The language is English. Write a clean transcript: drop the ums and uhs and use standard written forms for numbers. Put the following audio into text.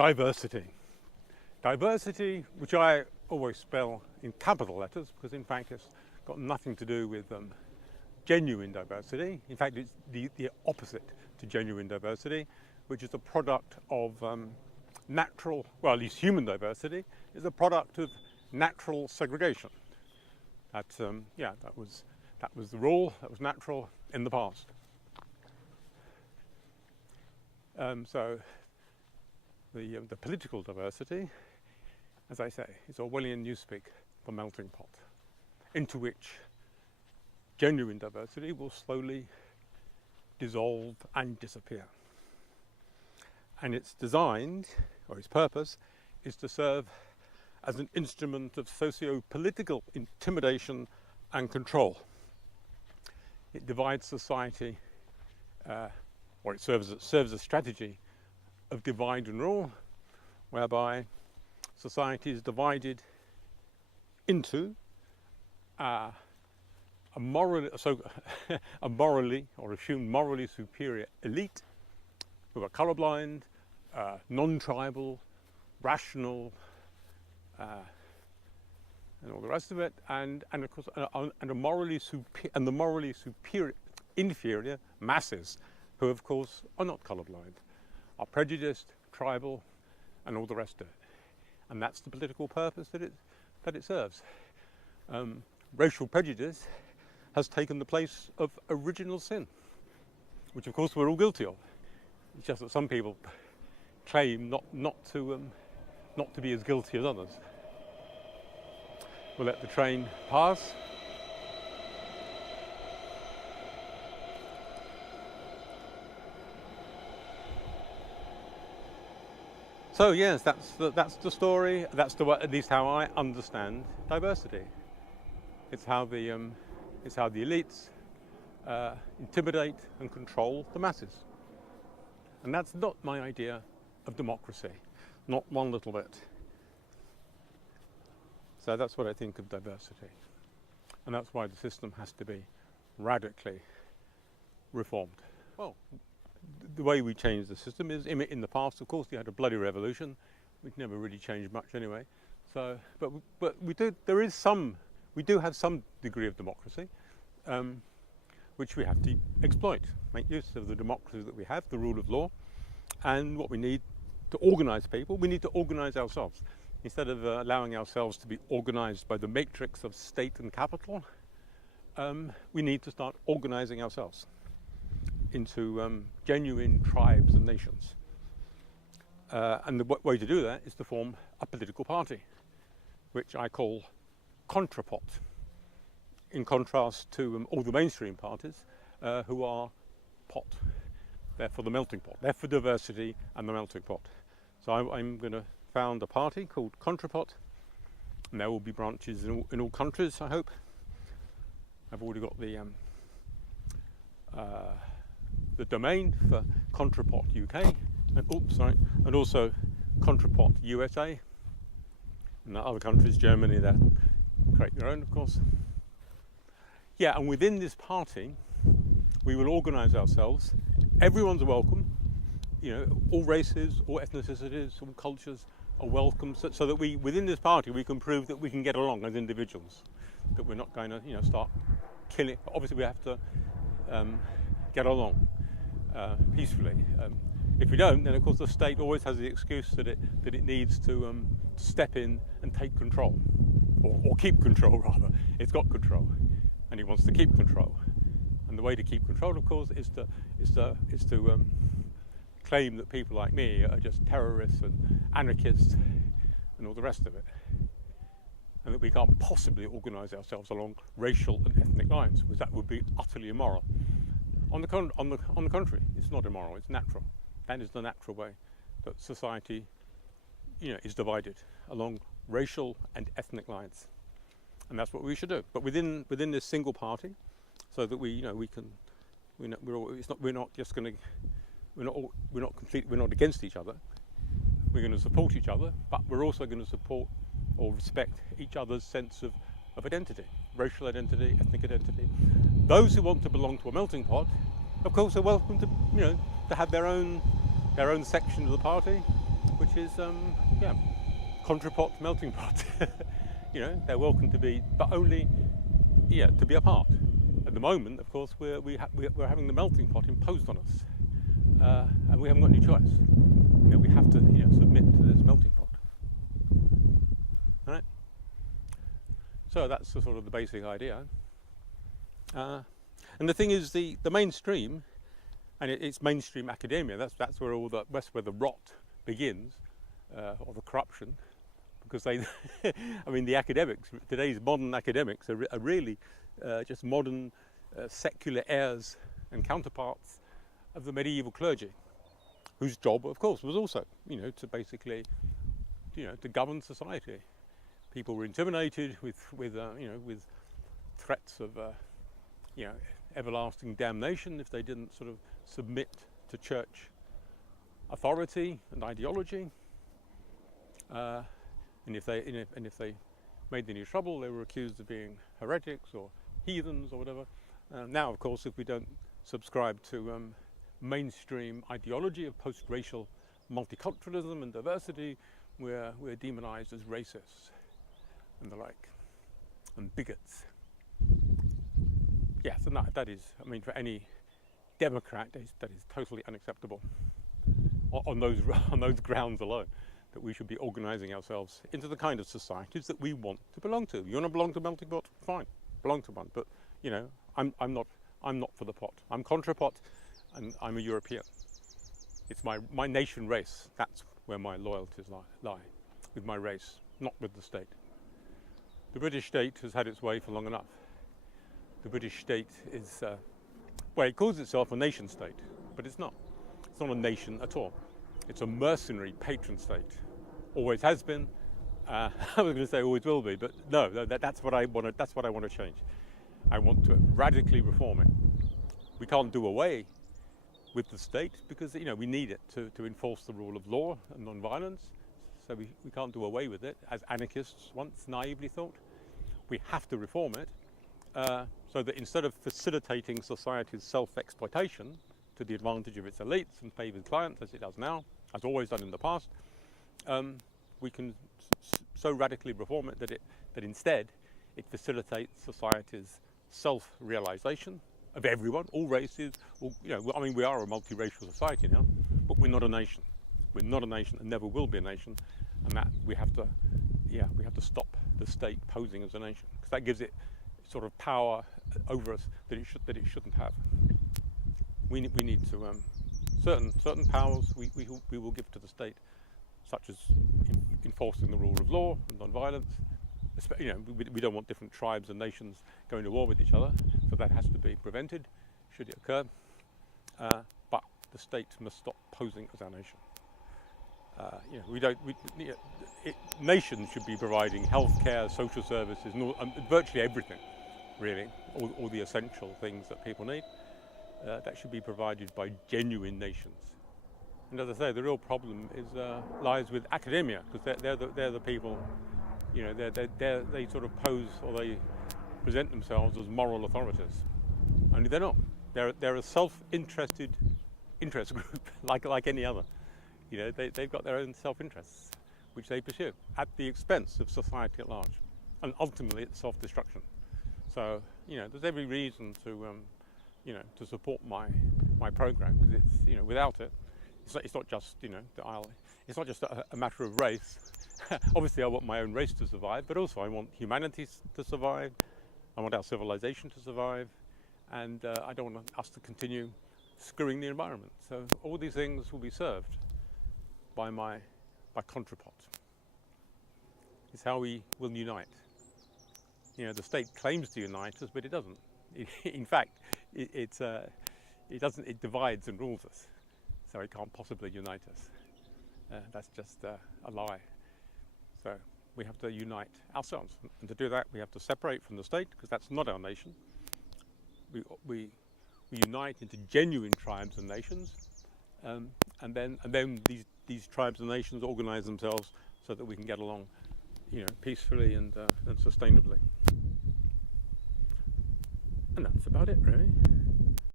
diversity. Diversity, which I always spell in capital letters, because in fact it's got nothing to do with genuine diversity. In fact, it's the opposite to genuine diversity, which is a product of natural, well, at least human diversity, is a product of natural segregation. That was the rule, that was natural in the past. So the political diversity, as I say, is Orwellian newspeak for melting pot, into which genuine diversity will slowly dissolve and disappear. And it's designed, or its purpose, is to serve as an instrument of socio-political intimidation and control. It divides society, or it serves as a strategy of divide and rule, whereby society is divided into a morally or assumed morally superior elite who are colourblind, non-tribal, rational, and all the rest of it, and of course, and the morally superior, inferior masses, who of course are not colourblind, are prejudiced, tribal, and all the rest of it. And that's the political purpose that it serves. Racial prejudice has taken the place of original sin, which of course we're all guilty of. It's just that some people claim not to be as guilty as others. We'll let the train pass. So yes, that's the story. That's at least how I understand diversity. It's how the elites intimidate and control the masses, and that's not my idea of democracy, not one little bit. So that's what I think of diversity, and that's why the system has to be radically reformed. Well, the way we change the system is, in the past, of course, you had a bloody revolution, which never really changed much anyway. So, but we do have some degree of democracy, which we have to exploit, make use of the democracy that we have, the rule of law, and what we need to organise people, we need to organise ourselves. Instead of allowing ourselves to be organised by the matrix of state and capital, we need to start organising ourselves into genuine tribes and nations. And the way to do that is to form a political party, which I call Contrapot, in contrast to all the mainstream parties who are pot. They're for the melting pot. They're for diversity and the melting pot. So I'm going to found a party called Contrapot, and there will be branches in all countries, I hope. I've already got the domain for Contrapot UK, and also Contrapot USA, and other countries, Germany, that create their own, of course. Yeah, and within this party, we will organise ourselves. Everyone's welcome. You know, all races, all ethnicities, all cultures are welcome, so that within this party, we can prove that we can get along as individuals, that we're not going to, start killing. Obviously, we have to get along peacefully. If we don't, then of course the state always has the excuse that it needs to step in and take control, or keep control rather. It's got control, and it wants to keep control. And the way to keep control, of course, is to claim that people like me are just terrorists and anarchists and all the rest of it, and that we can't possibly organise ourselves along racial and ethnic lines, because that would be utterly immoral. On the contrary, it's not immoral; it's natural. That is the natural way that society, is divided along racial and ethnic lines, and that's what we should do. But within this single party, so that we're not against each other. We're going to support each other, but we're also going to support or respect each other's sense of identity, racial identity, ethnic identity. Those who want to belong to a melting pot, of course, are welcome to have their own section of the party, which which is yeah, Contrapot melting pot. You know, they're welcome to be, but only to be a part. At the moment, of course, we're having the melting pot imposed on us, and we haven't got any choice. You know, we have to submit to this melting pot. All right. So that's the sort of the basic idea. And the thing is, the mainstream, and it's mainstream academia. That's where where the rot begins, or the corruption, because they, I mean, the academics, today's modern academics are really just modern secular heirs and counterparts of the medieval clergy, whose job, of course, was also, to basically, to govern society. People were intimidated with threats of, everlasting damnation if they didn't sort of submit to church authority and ideology. And if they made any trouble, they were accused of being heretics or heathens or whatever. Now, of course, if we don't subscribe to mainstream ideology of post-racial multiculturalism and diversity, we're demonized as racists and the like, and bigots. Yes, and that is, I mean, for any Democrat, that is totally unacceptable on those grounds alone, that we should be organising ourselves into the kind of societies that we want to belong to. You want to belong to melting pot? Fine, belong to one. But I'm not for the pot. I'm Contrapot, and I'm a European. It's my nation race. That's where my loyalties lie, with my race, not with the state. The British state has had its way for long enough. The British state is, well, it calls itself a nation state, but it's not. It's not a nation at all. It's a mercenary patron state. Always has been. I was going to say always will be, but no, that's what I want to. That's what I want to change. I want to radically reform it. We can't do away with the state because we need it to enforce the rule of law and non-violence. So we can't do away with it, as anarchists once naively thought. We have to reform it so that instead of facilitating society's self-exploitation to the advantage of its elites and favoured clients, as it does now, as always done in the past, we can so radically reform it that instead it facilitates society's self-realisation of everyone, all races. I mean, we are a multiracial society now, but we're not a nation. We're not a nation, and never will be a nation, and that we have to stop the state posing as a nation, because that gives it sort of power over us that it shouldn't have. We need to certain powers we will give to the state, such as enforcing the rule of law and non-violence. We don't want different tribes and nations going to war with each other, so that has to be prevented should it occur. But the state must stop posing as our nation. Nations should be providing healthcare, social services, and virtually everything, really, all the essential things that people need. That should be provided by genuine nations. And as I say, the real problem lies with academia, because they're the people, they sort of pose, or they present themselves as moral authorities. Only they're not. They're a self-interested interest group, like any other. They've got their own self-interests, which they pursue at the expense of society at large, and ultimately it's self-destruction. So there's every reason to support my program, because it's without it, it's not just it's not just a matter of race. Obviously, I want my own race to survive, but also I want humanity to survive. I want our civilization to survive, and I don't want us to continue screwing the environment. So all these things will be served by Contrapot. It's how we will unite. The state claims to unite us, but it doesn't. In fact, it doesn't. It divides and rules us, so it can't possibly unite us. That's just a lie. So we have to unite ourselves, and to do that, we have to separate from the state, because that's not our nation. We unite into genuine tribes and nations, and then these tribes and nations organise themselves so that we can get along, peacefully and sustainably. And that's about it, really.